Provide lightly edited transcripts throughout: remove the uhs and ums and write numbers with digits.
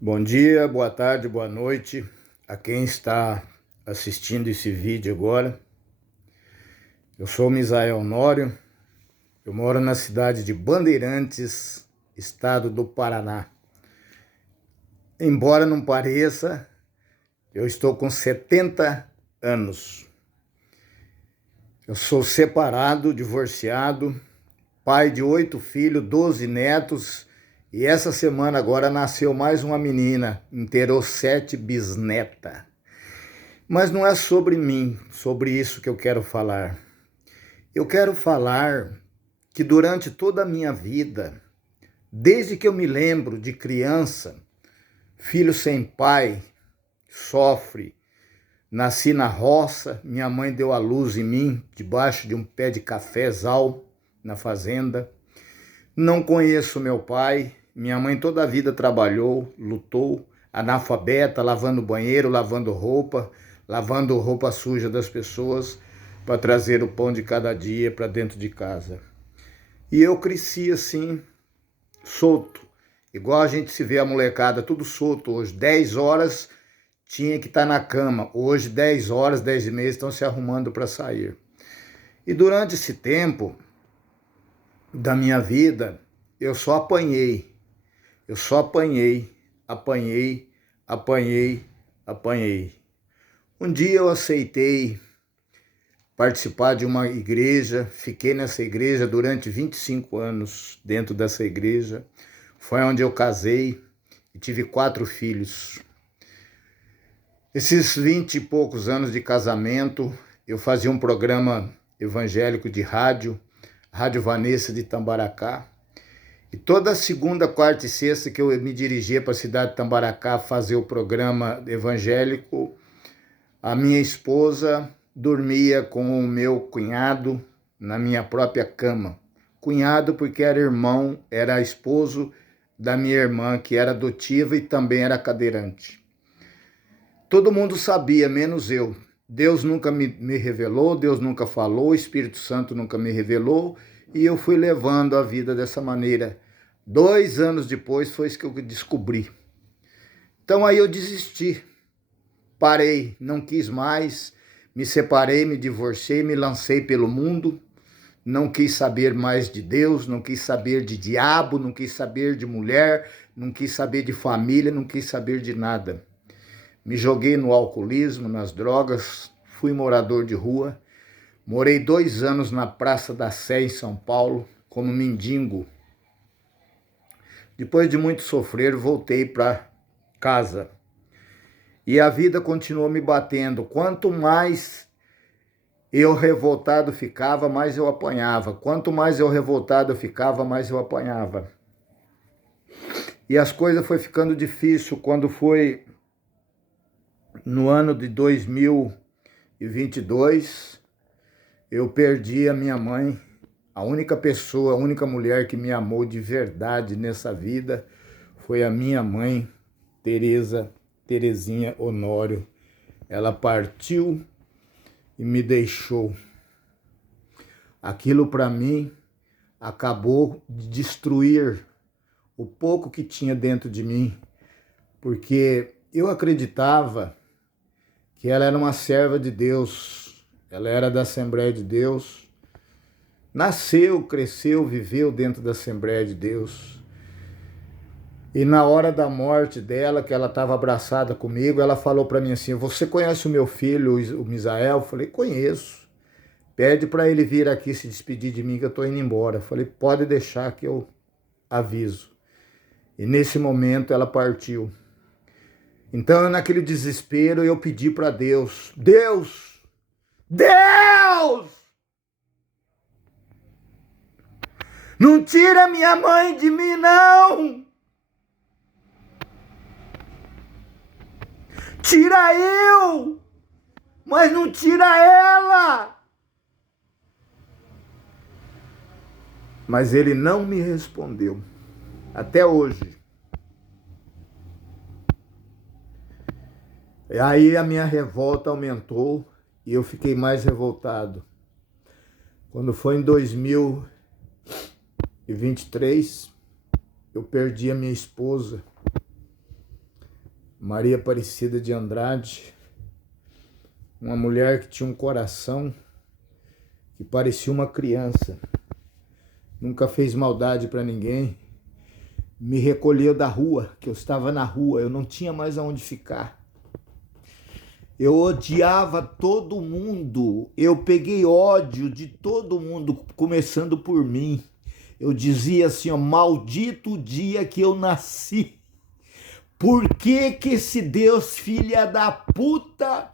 Bom dia, boa tarde, boa noite a quem está assistindo esse vídeo agora. Eu sou o Misael Honório, eu moro na cidade de Bandeirantes, estado do Paraná. Embora não pareça, eu estou com 70 anos. Eu sou separado, divorciado, pai de 8 filhos, 12 netos, e essa semana agora nasceu mais uma menina, inteirou 7 bisnetas. Mas não é sobre mim, sobre isso que eu quero falar. Eu quero falar que durante toda a minha vida, desde que eu me lembro de criança, filho sem pai, sofre, nasci na roça, minha mãe deu a luz em mim, debaixo de um pé de cafezal, na fazenda. Não conheço meu pai, minha mãe toda a vida trabalhou, lutou, analfabeta, lavando banheiro, lavando roupa suja das pessoas, para trazer o pão de cada dia para dentro de casa. E eu cresci assim, solto, igual a gente se vê a molecada, tudo solto hoje. 10 horas tinha que estar na cama, hoje 10 horas, 10 e meia estão se arrumando para sair. E durante esse tempo da minha vida, eu só apanhei, apanhei, apanhei, apanhei. Um dia eu aceitei participar de uma igreja, fiquei nessa igreja durante 25 anos, dentro dessa igreja. Foi onde eu casei e tive 4 filhos. Esses 20 e poucos anos de casamento, eu fazia um programa evangélico de rádio, Rádio Vanessa de Tambaracá. E toda segunda, quarta e sexta que eu me dirigia para a cidade de Tambaracá fazer o programa evangélico, a minha esposa dormia com o meu cunhado na minha própria cama. Cunhado porque era irmão, era esposo da minha irmã, que era adotiva e também era cadeirante. Todo mundo sabia, menos eu. Deus nunca me revelou, Deus nunca falou, o Espírito Santo nunca me revelou, e eu fui levando a vida dessa maneira. 2 anos depois foi isso que eu descobri. Então aí eu desisti. Parei, não quis mais, me separei, me divorciei, me lancei pelo mundo, não quis saber mais de Deus, não quis saber de diabo, não quis saber de mulher, não quis saber de família, não quis saber de nada. Me joguei no alcoolismo, nas drogas, fui morador de rua, morei 2 anos na Praça da Sé, em São Paulo, como mendigo. Depois de muito sofrer, voltei para casa. E a vida continuou me batendo. Quanto mais eu revoltado ficava, mais eu apanhava. Quanto mais eu revoltado ficava, mais eu apanhava. E as coisas foi ficando difícil quando foi no ano de 2022, eu perdi a minha mãe, a única pessoa, a única mulher que me amou de verdade nessa vida foi a minha mãe, Terezinha Honório. Ela partiu e me deixou. Aquilo para mim acabou de destruir o pouco que tinha dentro de mim, porque eu acreditava que ela era uma serva de Deus, ela era da Assembleia de Deus, nasceu, cresceu, viveu dentro da Assembleia de Deus. E na hora da morte dela, que ela estava abraçada comigo, ela falou para mim assim: você conhece o meu filho, o Misael? Eu falei: conheço. Pede para ele vir aqui se despedir de mim que eu estou indo embora. Eu falei: pode deixar que eu aviso. E nesse momento ela partiu. Então, naquele desespero, eu pedi para Deus: Deus! Não tira minha mãe de mim, não! Tira eu, mas não tira ela! Mas ele não me respondeu, até hoje. E aí a minha revolta aumentou e eu fiquei mais revoltado. Quando foi em 2023, eu perdi a minha esposa. Maria Aparecida de Andrade, uma mulher que tinha um coração que parecia uma criança, nunca fez maldade para ninguém, me recolheu da rua, que eu estava na rua, eu não tinha mais aonde ficar. Eu odiava todo mundo, eu peguei ódio de todo mundo, começando por mim. Eu dizia assim, ó, maldito o dia que eu nasci. Por que que esse Deus, filha da puta,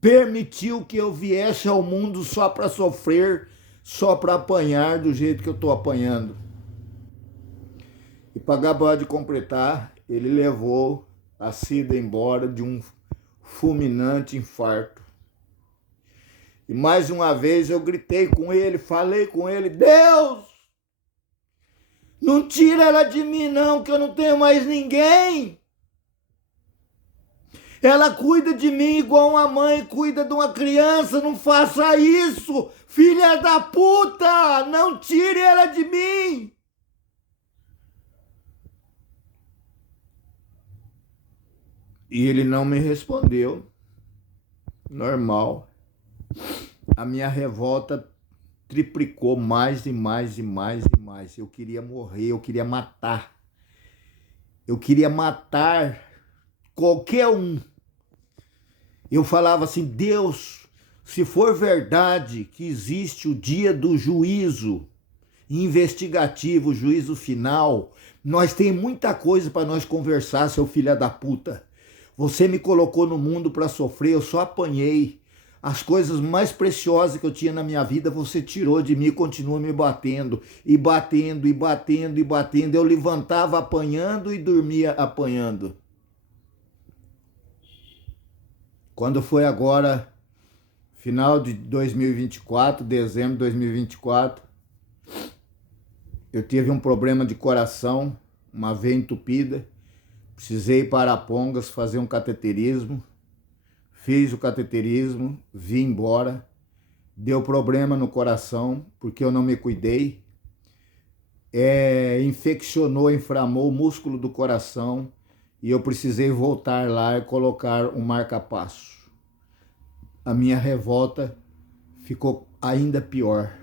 permitiu que eu viesse ao mundo só para sofrer, só para apanhar do jeito que eu estou apanhando? E para acabar de completar, ele levou a Cida embora de um fulminante infarto. E mais uma vez eu gritei com ele, falei com ele, Deus, não tira ela de mim não, que eu não tenho mais ninguém. Ela cuida de mim igual uma mãe cuida de uma criança, não faça isso, filha da puta, não tire ela de mim. E ele não me respondeu. Normal. A minha revolta triplicou mais e mais e mais e mais. Eu queria morrer, eu queria matar. Eu queria matar qualquer um. Eu falava assim, Deus, se for verdade que existe o dia do juízo investigativo, o juízo final, nós tem muita coisa para nós conversar, seu filho da puta. Você me colocou no mundo para sofrer, eu só apanhei. As coisas mais preciosas que eu tinha na minha vida, você tirou de mim e continua me batendo. E batendo, e batendo, e batendo. Eu levantava apanhando e dormia apanhando. Quando foi agora, final de 2024, dezembro de 2024, eu tive um problema de coração, uma veia entupida. Precisei ir para Arapongas fazer um cateterismo. Fiz o cateterismo, vim embora. Deu problema no coração, porque eu não me cuidei. Infeccionou, inflamou o músculo do coração. E eu precisei voltar lá e colocar um marca-passo. A minha revolta ficou ainda pior.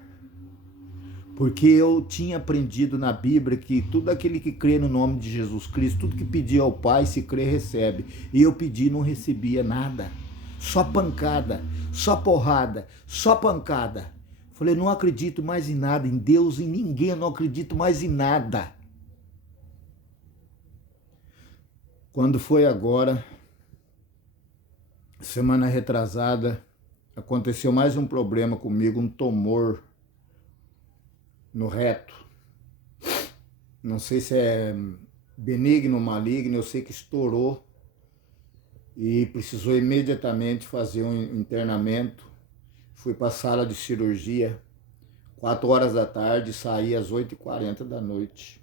Porque eu tinha aprendido na Bíblia que tudo aquele que crê no nome de Jesus Cristo, tudo que pedir ao Pai, se crê, recebe. E eu pedi e não recebia nada. Só pancada, só porrada, só pancada. Falei, não acredito mais em nada, em Deus, em ninguém, eu não acredito mais em nada. Quando foi agora, semana retrasada, aconteceu mais um problema comigo, um tumor no reto. Não sei se é benigno ou maligno, eu sei que estourou e precisou imediatamente fazer um internamento. Fui para a sala de cirurgia, 4 horas da tarde, saí às 8h40 da noite,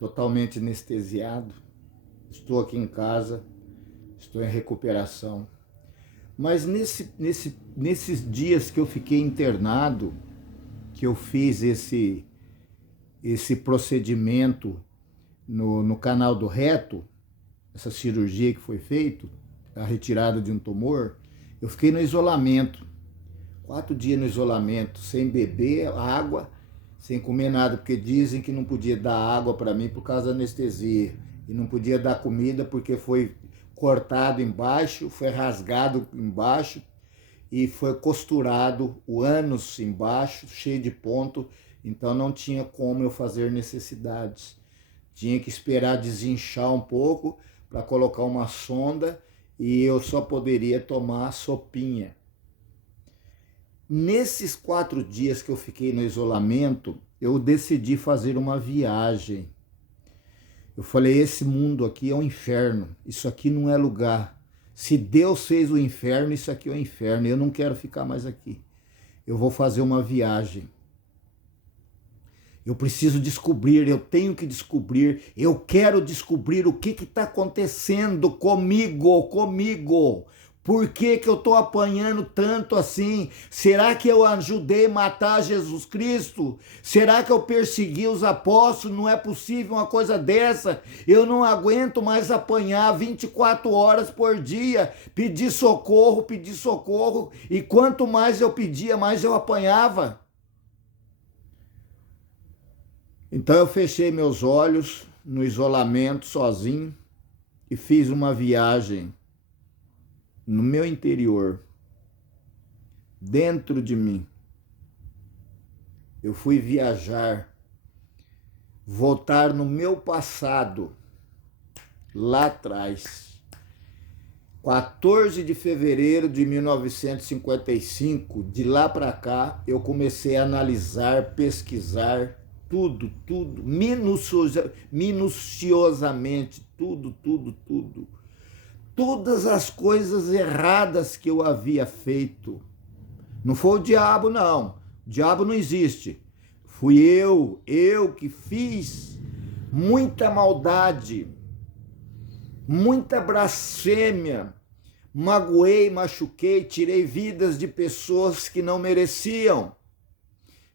totalmente anestesiado. Estou aqui em casa, estou em recuperação. Mas nesses dias que eu fiquei internado, que eu fiz esse procedimento no canal do reto, essa cirurgia que foi feita, a retirada de um tumor, eu fiquei no isolamento, 4 dias no isolamento, sem beber água, sem comer nada, porque dizem que não podia dar água para mim por causa da anestesia, e não podia dar comida porque foi cortado embaixo, foi rasgado embaixo, e foi costurado o ânus embaixo, cheio de ponto, então não tinha como eu fazer necessidades. Tinha que esperar desinchar um pouco para colocar uma sonda e eu só poderia tomar sopinha. Nesses 4 dias que eu fiquei no isolamento, eu decidi fazer uma viagem. Eu falei, esse mundo aqui é um inferno, isso aqui não é lugar. Se Deus fez o inferno, isso aqui é o inferno, eu não quero ficar mais aqui. Eu vou fazer uma viagem. Eu preciso descobrir, eu tenho que descobrir, eu quero descobrir o que está acontecendo comigo. Por que que eu estou apanhando tanto assim? Será que eu ajudei a matar Jesus Cristo? Será que eu persegui os apóstolos? Não é possível uma coisa dessa. Eu não aguento mais apanhar 24 horas por dia, pedir socorro, e quanto mais eu pedia, mais eu apanhava. Então eu fechei meus olhos no isolamento sozinho e fiz uma viagem no meu interior, dentro de mim. Eu fui viajar, voltar no meu passado, lá atrás. 14 de fevereiro de 1955, de lá para cá, eu comecei a analisar, pesquisar tudo, minuciosamente, tudo. Todas as coisas erradas que eu havia feito. Não foi o diabo, não. O diabo não existe. Fui eu que fiz muita maldade, muita blasfêmia, magoei, machuquei, tirei vidas de pessoas que não mereciam.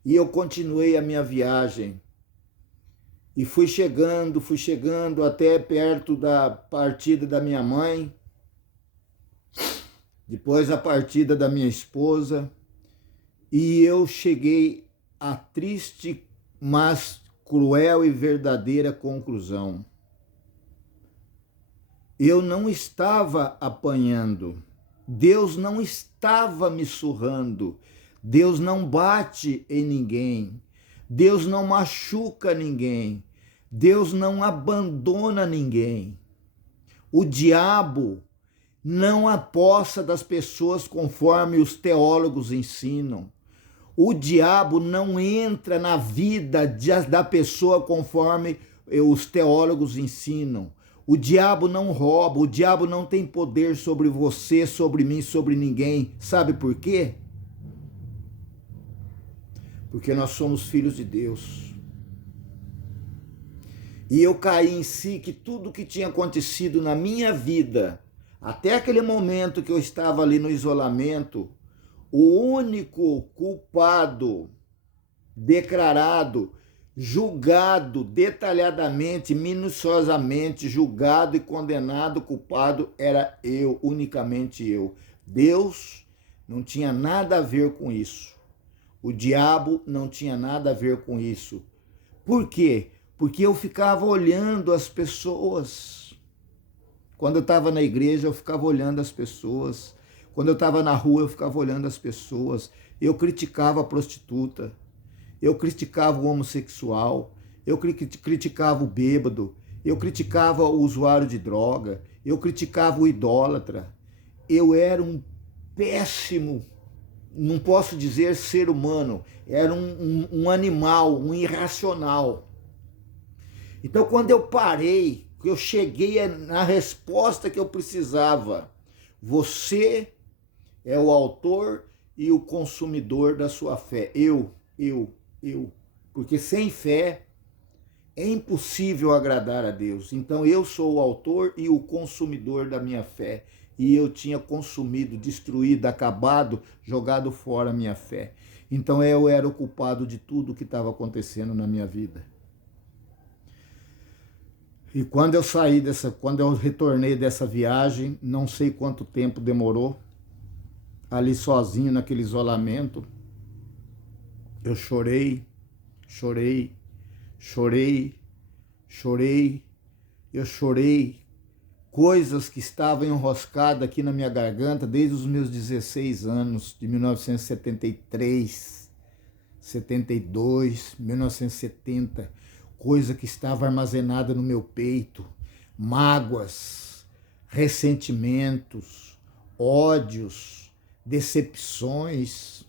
E eu continuei a minha viagem. E fui chegando até perto da partida da minha mãe, depois a partida da minha esposa, e eu cheguei à triste, mas cruel e verdadeira conclusão. Eu não estava apanhando, Deus não estava me surrando, Deus não bate em ninguém, Deus não machuca ninguém, Deus não abandona ninguém. O diabo não aposta das pessoas conforme os teólogos ensinam. O diabo não entra na vida da pessoa conforme os teólogos ensinam. O diabo não rouba, o diabo não tem poder sobre você, sobre mim, sobre ninguém. Sabe por quê? Porque nós somos filhos de Deus. E eu caí em si que tudo que tinha acontecido na minha vida, até aquele momento que eu estava ali no isolamento, o único culpado, declarado, julgado detalhadamente, minuciosamente, julgado e condenado, culpado, era eu, unicamente eu. Deus não tinha nada a ver com isso. O diabo não tinha nada a ver com isso. Por quê? Porque eu ficava olhando as pessoas. Quando eu estava na igreja, eu ficava olhando as pessoas. Quando eu estava na rua, eu ficava olhando as pessoas. Eu criticava a prostituta. Eu criticava o homossexual. Eu criticava o bêbado. Eu criticava o usuário de droga. Eu criticava o idólatra. Eu era um péssimo, não posso dizer ser humano, era um animal, um irracional. Então, quando eu parei, eu cheguei na resposta que eu precisava. Você é o autor e o consumidor da sua fé. Eu. Porque sem fé é impossível agradar a Deus. Então, eu sou o autor e o consumidor da minha fé. E eu tinha consumido, destruído, acabado, jogado fora a minha fé. Então, eu era o culpado de tudo que estava acontecendo na minha vida. E quando eu retornei dessa viagem, não sei quanto tempo demorou, ali sozinho naquele isolamento, eu chorei, eu chorei, coisas que estavam enroscadas aqui na minha garganta desde os meus 16 anos, de 1973, 72, 1970, coisa que estava armazenada no meu peito, mágoas, ressentimentos, ódios, decepções,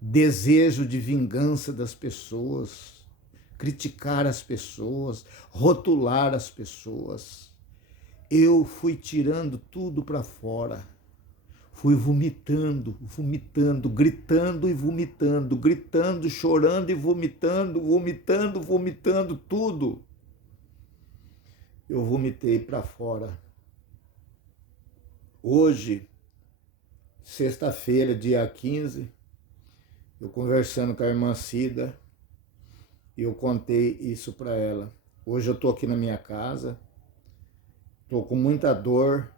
desejo de vingança das pessoas, criticar as pessoas, rotular as pessoas. Eu fui tirando tudo para fora. Fui vomitando, gritando e vomitando, gritando, chorando e vomitando, tudo. Eu vomitei para fora. Hoje, Sexta-feira, dia 15, eu conversando com a irmã Cida, e eu contei isso para ela. Hoje eu estou aqui na minha casa, estou com muita dor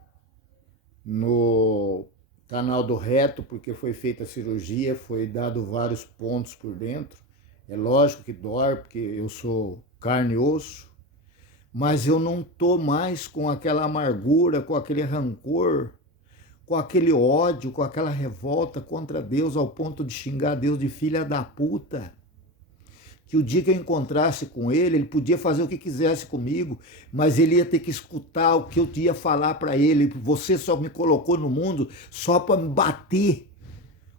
no canal do reto, porque foi feita a cirurgia, foi dado vários pontos por dentro. É lógico que dói, porque eu sou carne e osso, mas eu não estou mais com aquela amargura, com aquele rancor, com aquele ódio, com aquela revolta contra Deus, ao ponto de xingar Deus de filha da puta. Que o dia que eu encontrasse com ele, ele podia fazer o que quisesse comigo, mas ele ia ter que escutar o que eu ia falar para ele. Você só me colocou no mundo só para me bater.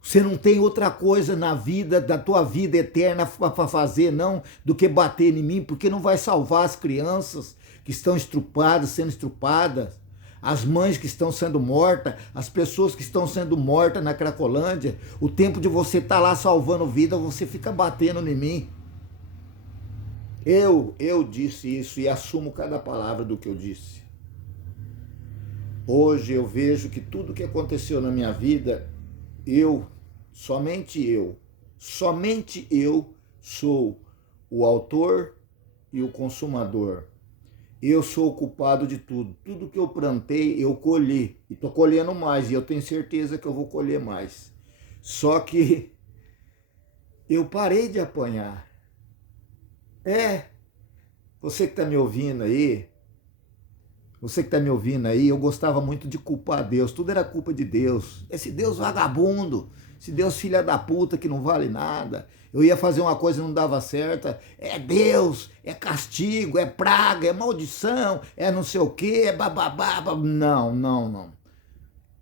Você não tem outra coisa na vida, da tua vida eterna para fazer, não, do que bater em mim, porque não vai salvar as crianças que estão estrupadas, sendo estrupadas, as mães que estão sendo mortas, as pessoas que estão sendo mortas na Cracolândia. O tempo de você estar lá salvando vida, você fica batendo em mim. Eu disse isso e assumo cada palavra do que eu disse. Hoje eu vejo que tudo que aconteceu na minha vida, somente eu sou o autor e o consumador. Eu sou o culpado de tudo. Tudo que eu plantei, eu colhi. E estou colhendo mais, e eu tenho certeza que eu vou colher mais. Só que eu parei de apanhar. Você que está me ouvindo aí, eu gostava muito de culpar Deus, tudo era culpa de Deus. Esse Deus vagabundo, esse Deus filha da puta que não vale nada. Eu ia fazer uma coisa e não dava certo. É Deus, é castigo, é praga, é maldição, é não sei o quê, é bababá. Não.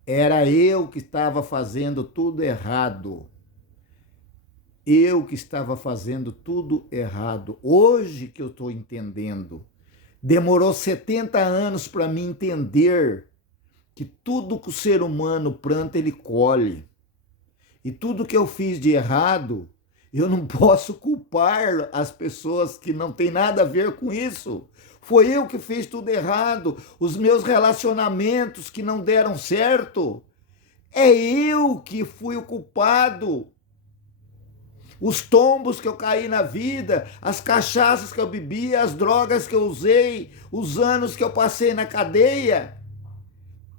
Era eu que estava fazendo tudo errado. Eu que estava fazendo tudo errado. Hoje que eu estou entendendo. Demorou 70 anos para mim entender que tudo que o ser humano planta, ele colhe. E tudo que eu fiz de errado, eu não posso culpar as pessoas que não tem nada a ver com isso. Foi eu que fiz tudo errado. Os meus relacionamentos que não deram certo, é eu que fui o culpado. Os tombos que eu caí na vida, as cachaças que eu bebi, as drogas que eu usei, os anos que eu passei na cadeia,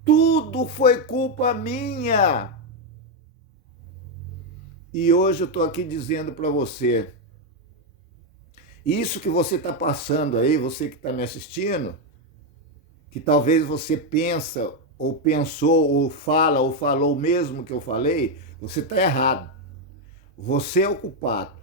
tudo foi culpa minha. E hoje eu estou aqui dizendo para você, isso que você está passando aí, você que está me assistindo, que talvez você pensa, ou pensou, ou fala, ou falou o mesmo que eu falei, você está errado. Você é o culpado.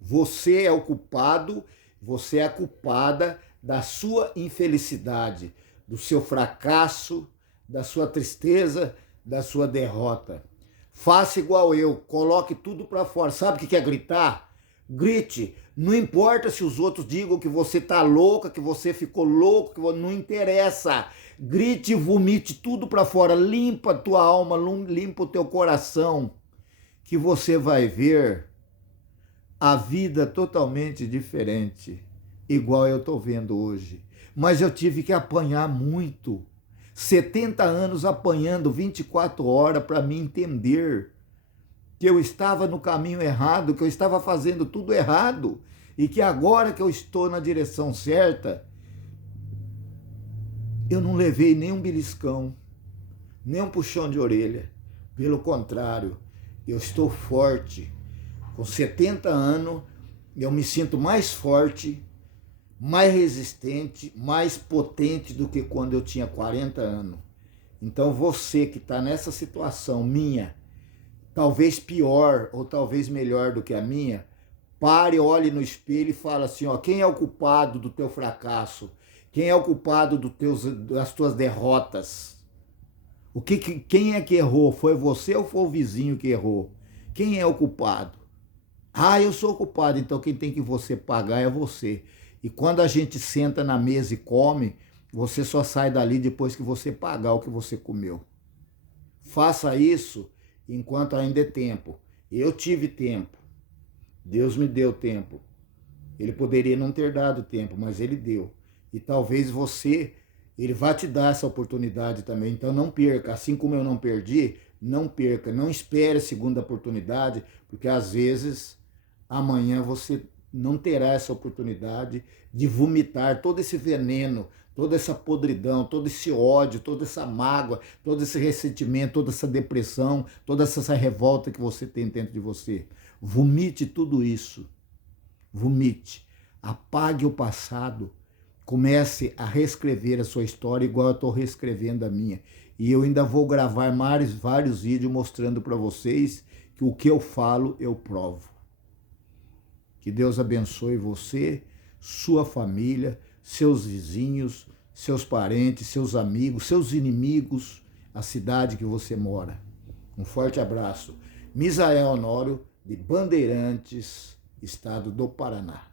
Você é o culpado, você é a culpada da sua infelicidade, do seu fracasso, da sua tristeza, da sua derrota. Faça igual eu, coloque tudo para fora. Sabe o que é gritar? Grite. Não importa se os outros digam que você está louca, que você ficou louco, que não interessa. Grite e vomite tudo para fora. Limpa a tua alma, limpa o teu coração, que você vai ver a vida totalmente diferente, igual eu estou vendo hoje. Mas eu tive que apanhar muito, 70 anos apanhando 24 horas para me entender que eu estava no caminho errado, que eu estava fazendo tudo errado, e que agora que eu estou na direção certa, eu não levei nem um beliscão, nem um puxão de orelha. Pelo contrário, eu estou forte. Com 70 anos, eu me sinto mais forte, mais resistente, mais potente do que quando eu tinha 40 anos. Então você que está nessa situação minha, talvez pior ou talvez melhor do que a minha, pare, olhe no espelho e fala assim, ó, quem é o culpado do teu fracasso? Quem é o culpado das tuas derrotas? Quem é que errou? Foi você ou foi o vizinho que errou? Quem é o culpado? Ah, eu sou o culpado, então quem tem que você pagar é você. E quando a gente senta na mesa e come, você só sai dali depois que você pagar o que você comeu. Faça isso enquanto ainda é tempo. Eu tive tempo. Deus me deu tempo. Ele poderia não ter dado tempo, mas ele deu. E talvez você, ele vai te dar essa oportunidade também. Então não perca. Assim como eu não perdi, não perca, não espere a segunda oportunidade, porque às vezes amanhã você não terá essa oportunidade de vomitar todo esse veneno, toda essa podridão, todo esse ódio, toda essa mágoa, todo esse ressentimento, toda essa depressão, toda essa revolta que você tem dentro de você. Vomite tudo isso. Vomite. Apague o passado. Comece a reescrever a sua história igual eu estou reescrevendo a minha. E eu ainda vou gravar vários vídeos mostrando para vocês que o que eu falo, eu provo. Que Deus abençoe você, sua família, seus vizinhos, seus parentes, seus amigos, seus inimigos, a cidade que você mora. Um forte abraço. Misael Honório, de Bandeirantes, estado do Paraná.